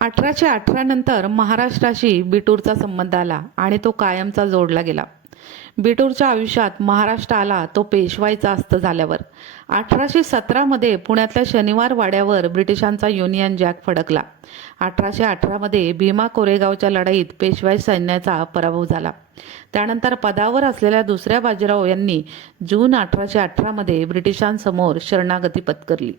अठराशे अठरा नंतर महाराष्ट्राशी बिटूरचा संबंध आला आणि तो कायमचा जोडला गेला. बिटूरच्या आयुष्यात महाराष्ट्र आला तो पेशवाईचा अस्त झाल्यावर. अठराशे सतरामध्ये पुण्यातल्या शनिवार वाड्यावर ब्रिटिशांचा युनियन जॅक फडकला. अठराशे अठरामध्ये भीमा कोरेगावच्या लढाईत पेशवाई सैन्याचा पराभव झाला. त्यानंतर पदावर असलेल्या दुसऱ्या बाजीराव यांनी जून अठराशे अठरामध्ये ब्रिटिशांसमोर शरणागती पत्करली.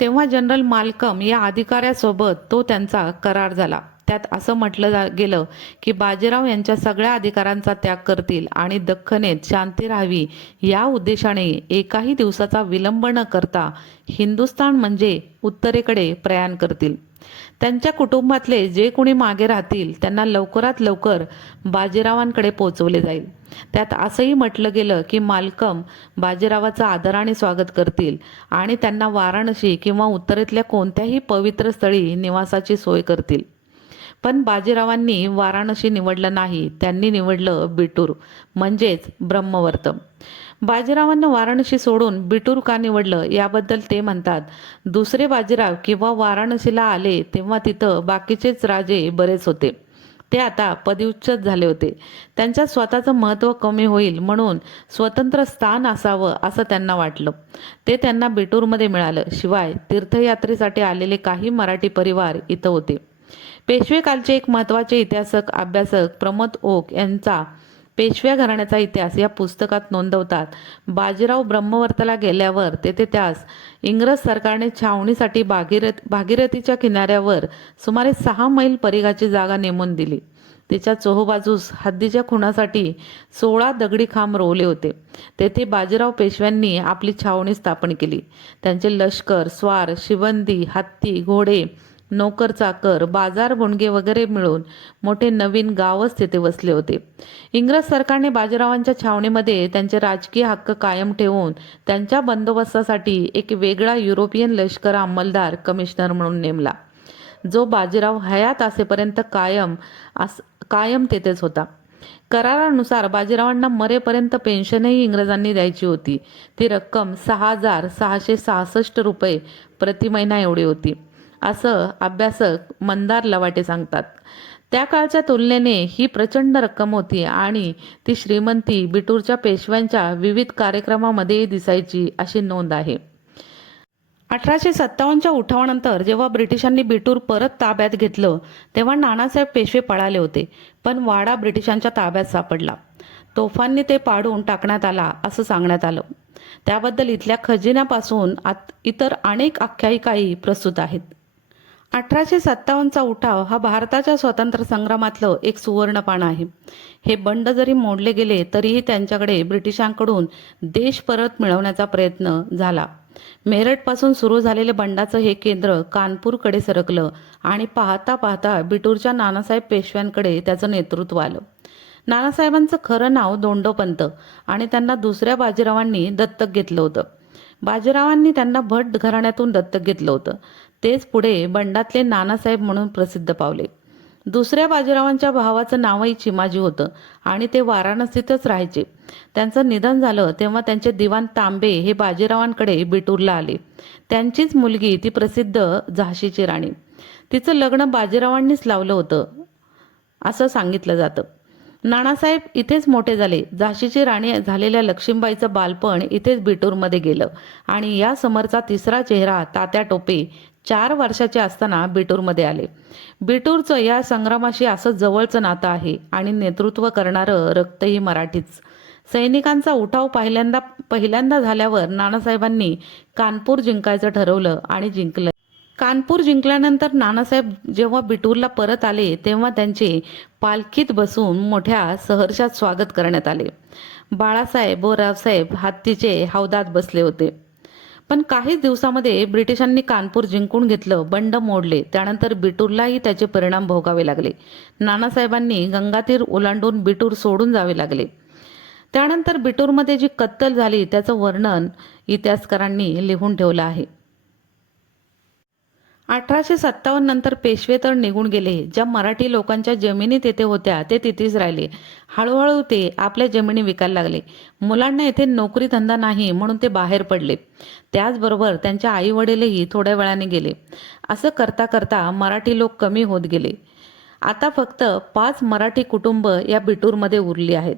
तेव्हा जनरल मालकम या अधिकाऱ्यासोबत तो त्यांचा करार झाला. त्यात असं म्हटलं जा गेलं की बाजीराव यांच्या सगळ्या अधिकारांचा त्याग करतील आणि दख्खनेत शांती राहावी या उद्देशाने एकाही दिवसाचा विलंब न करता हिंदुस्थान म्हणजे उत्तरेकडे प्रयाण करतील. त्यांच्या कुटुंबातले जे कोणी मागे राहतील त्यांना लवकरात लवकर बाजीरावांकडे पोहोचवले जाईल. त्यात असंही म्हटलं गेलं की मालकम बाजीरावाचं आदराने स्वागत करतील आणि त्यांना वाराणसी किंवा उत्तरेतल्या कोणत्याही पवित्र स्थळी निवासाची सोय करतील. पण बाजीरावांनी वाराणसी निवडलं नाही त्यांनी निवडलं बिटूर म्हणजेच ब्रह्मवर्त बाजीरावांना वाराणसी सोडून बिटूर का निवडलं याबद्दल ते म्हणतात दुसरे बाजीराव किंवा वाराणसीला आले तेव्हा तिथं बाकीचेच राजे बरेच होते. ते आता पदव्युच्चत झाले होते. त्यांच्या स्वतःचं महत्त्व कमी होईल म्हणून स्वतंत्र स्थान असावं असं त्यांना वाटलं. ते त्यांना बिटूरमध्ये मिळालं. शिवाय तीर्थयात्रेसाठी आलेले काही मराठी परिवार इथं होते. पेशवेकालचे एक महत्त्वाचे इतिहासक अभ्यासक प्रमोद ओक यांचा पेशव्या घराण्याचा इतिहास या पुस्तकात नोंदवतात. बाजीराव ब्रह्मवर्ताला गेल्यावर तेथे त्यास इंग्रज सरकारने छावणीसाठी भागीरथ भागीरथीच्या किनाऱ्यावर सुमारे सहा मैल परिघाची जागा नेमून दिली. तिच्या चोहोबाजूस हद्दीच्या खुणासाठी सोळा दगडी खांब रोवले होते. तेथे बाजीराव पेशव्यांनी आपली छावणी स्थापन केली. त्यांचे लष्कर स्वार शिबंदी हत्ती घोडे नोकर चाकर बाजार बुणगे वगैरे मिळून मोठे नवीन गावच तेथे वसले होते. इंग्रज सरकारने बाजीरावांच्या छावणीमध्ये त्यांचे राजकीय हक्क कायम ठेवून त्यांच्या बंदोबस्तासाठी एक वेगळा युरोपियन लष्कर अंमलदार कमिशनर म्हणून नेमला. जो बाजीराव हयात असेपर्यंत कायम अस कायम तेथेच होता. करारानुसार बाजीरावांना मरेपर्यंत पेन्शनही इंग्रजांनी द्यायची होती. ती रक्कम सहा हजार सहाशे सहासष्ट रुपये प्रति महिना एवढी होती. असं अभ्यासक मंदार लवाटे सांगतात. त्या काळच्या तुलनेने ही प्रचंड रक्कम होती आणि ती श्रीमंती बिटूरच्या पेशव्यांच्या विविध कार्यक्रमामध्येही दिसायची अशी नोंद आहे. अठराशे सत्तावन्नच्या उठावानंतर जेव्हा ब्रिटिशांनी बिटूर परत ताब्यात घेतलं तेव्हा नानासाहेब पेशवे पळाले होते पण वाडा ब्रिटिशांच्या ताब्यात सापडला. तोफांनी ते पाडून टाकण्यात आला असं सांगण्यात आलं. त्याबद्दल इथल्या खजिन्यापासून आत इतर अनेक आख्यायिकाही प्रस्तुत आहेत. अठराशे सत्तावन्नचा उठाव हा भारताच्या स्वातंत्र्य संग्रामातलं एक सुवर्णपान आहे. हे बंड जरी मोडले गेले तरीही त्यांच्याकडे ब्रिटिशांकडून देश परत मिळवण्याचा प्रयत्न झाला. मेरठपासून सुरू झालेले बंडाचं हे केंद्र कानपूरकडे सरकलं आणि पाहता पाहता बिटूरच्या नानासाहेब पेशव्यांकडे त्याचं नेतृत्व आलं. नानासाहेबांचं खरं नाव दोंडोपंत आणि त्यांना दुसऱ्या बाजीरावांनी दत्तक घेतलं होतं. बाजीरावांनी त्यांना भट घराण्यातून दत्तक घेतलं होतं. तेच पुढे बंडातले नानासाहेब म्हणून प्रसिद्ध पावले. दुसऱ्या बाजीरावांच्या भावाचं नावही चिमाजी होतं आणि ते वाराणसीतच राहायचे. त्यांचं निधन झालं तेव्हा त्यांचे दिवाण तांबे हे बाजीरावांकडे बिटूरला आले. त्यांचीच मुलगी ती प्रसिद्ध झाशीची राणी. तिचं लग्न बाजीरावांनीच लावलं होतं असं सांगितलं जातं. नानासाहेब इथेच मोठे झाले. झाशीची राणी झालेल्या लक्ष्मीबाईचं बालपण इथेच बिटूरमध्ये गेलं. आणि या समरचा तिसरा चेहरा तात्या टोपे चार वर्षाचे असताना बिटूरमध्ये आले. बिटूरचं या संग्रामाशी असं जवळचं नातं आहे आणि नेतृत्व करणारं रक्तही मराठीच. सैनिकांचा उठाव पहिल्यांदा पहिल्यांदा झाल्यावर नानासाहेबांनी कानपूर जिंकायचं ठरवलं आणि जिंकलं. कानपूर जिंकल्यानंतर नानासाहेब जेव्हा बिटूरला परत आले तेव्हा त्यांचे पालखीत बसून मोठ्या सहर्षात स्वागत करण्यात आले. बाळासाहेब व रावसाहेब हत्तीचे हौदात बसले होते. पण काहीच दिवसामध्ये ब्रिटिशांनी कानपूर जिंकून घेतलं बंड मोडले. त्यानंतर बिटूरलाही त्याचे परिणाम भोगावे लागले. नानासाहेबांनी गंगातीर ओलांडून बिटूर सोडून जावे लागले. त्यानंतर बिटूरमध्ये जी कत्तल झाली त्याचं वर्णन इतिहासकारांनी लिहून ठेवलं आहे. अठराशे सत्तावन्न नंतर पेशवे तर निघून गेले. ज्या मराठी लोकांच्या जमिनी तेथे होत्या ते तिथेच राहिले. हळूहळू ते आपल्या जमिनी विकायला लागले. मुलांना येथे नोकरी धंदा नाही म्हणून ते बाहेर पडले. त्याचबरोबर त्यांच्या आई वडीलही थोड्या वेळाने गेले. असं करता करता मराठी लोक कमी होत गेले. आता फक्त पाच मराठी कुटुंब या बिटूरमध्ये उरली आहेत.